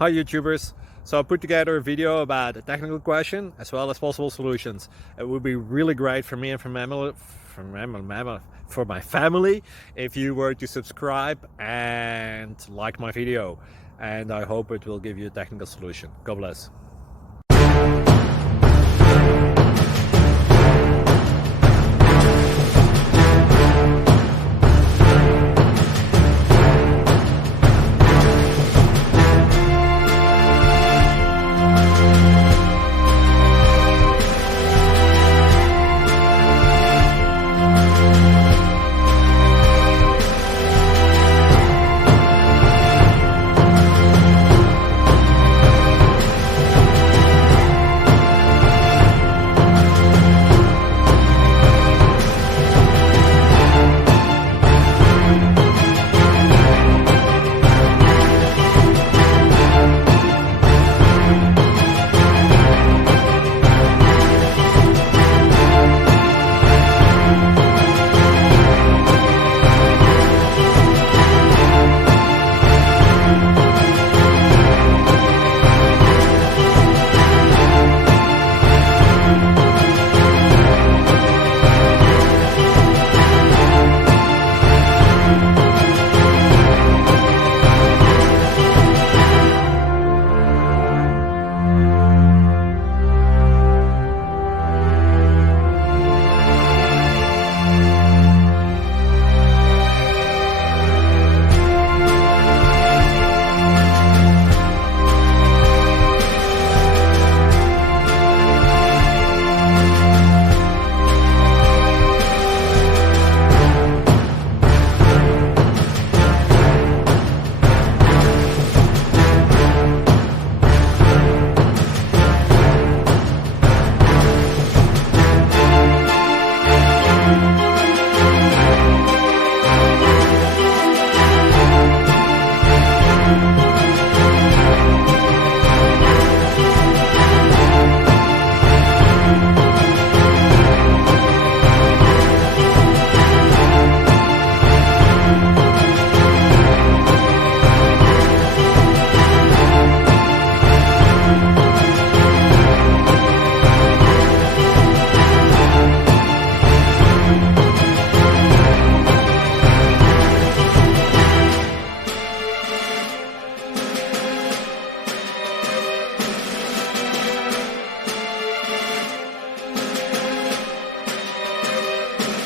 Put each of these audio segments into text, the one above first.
Hi YouTubers! So I put together a video about a technical question as well as possible solutions. It would be really great for me and for my family if you were to subscribe and like my video, and I hope it will give you a technical solution. God bless.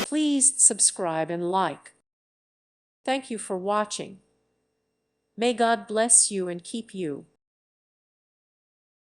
Please subscribe and like. Thank you for watching. May God bless you and keep you.